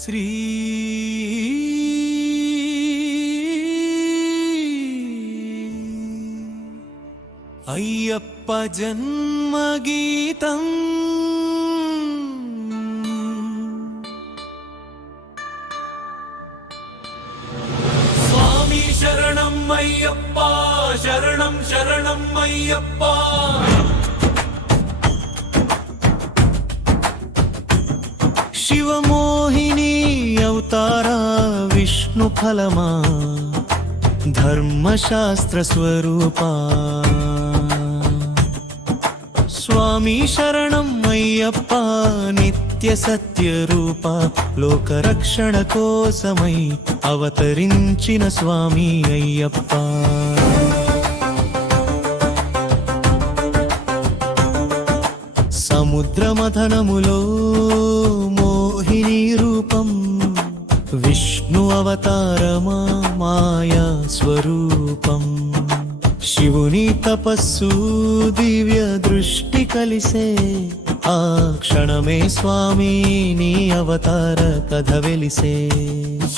శ్రీ అయ్యప్ప జన్మగీతం స్వామి శరణం అయ్యప్ప శరణం శరణం అయ్యప్ప ఫలమా? ధర్మశాస్త్ర స్వరూపా? స్వామి శరణం అయ్యప్ప నిత్య సత్య రూప? లోకరక్షణ కోసమై అవతరించిన స్వామి అయ్యప్ప. సముద్రమథనములో మోహిని రూపం అవతారమా మాయా స్వరూపం? శివుని తపస్సు దివ్య దృష్టి కలిసే. ఆ క్షణమే స్వామి నీ అవతార కథ వెలిసే.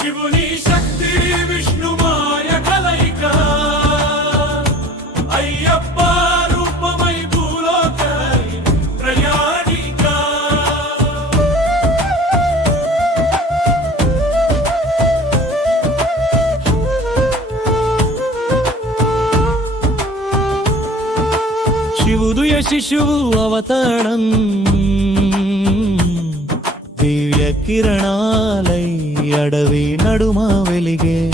శివుని శక్తి విష్ణు మాయ కలయిక. అయ్యప్ప శిశువు అవతరణం. దివ్య కిరణాలై అడవి నడుమ వెలిగే.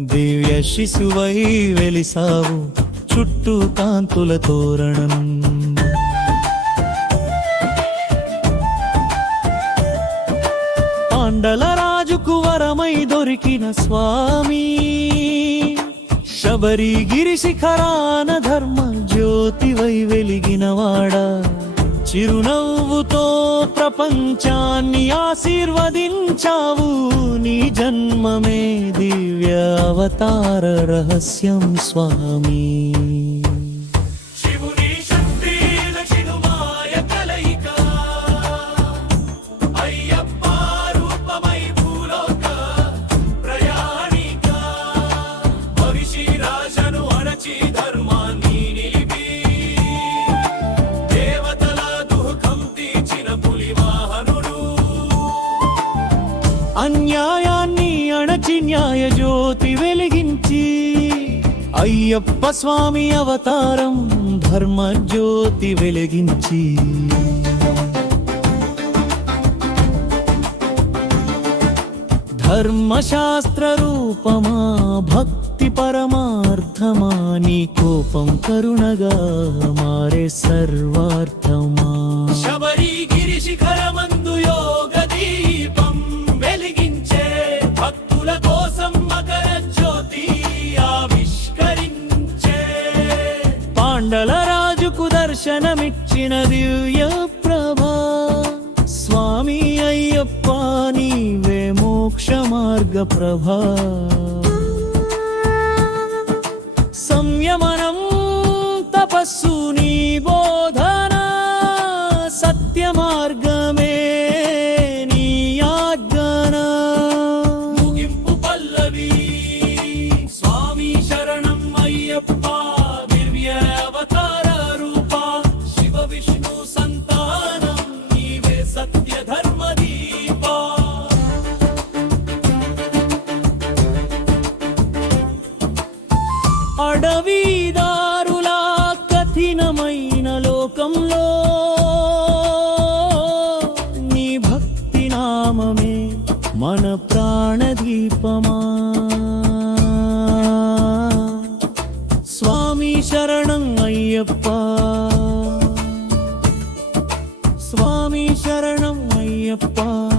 దివ్య శిశువై వెలిసావు చుట్టూ కాంతుల తోరణం. పాండల రాజుకు వరమై దొరికిన స్వామి శబరిగిరి శిఖరాన ధర్మ జ్యోతివై వెలిగినవాడా చిరునవ్వుతో ప్రపంచాన్ని ఆశీర్వదించావు. నీ జన్మమే దివ్య అవతార రహస్యం స్వామి. అన్యాయాన్ని అణచి న్యాయ జ్యోతి వెలిగించి అయ్యప్ప స్వామి అవతారం ధర్మ జ్యోతి వెలిగించి. ధర్మశాస్త్ర రూపమా భక్తి పరమార్థమా నీ కోపం కరుణగా మారే సర్వార్థ జ్ఞానమిచ్చిన దివ్య ప్రభా స్వామి అయ్యప్ప నీవే మోక్ష మార్గ ప్రభా. అడవిదారులా కఠినమైన లోకంలో. నీ భక్తి నామమే మన ప్రాణదీపమా. స్వామి శరణం అయ్యప్ప. స్వామి శరణం అయ్యప్ప.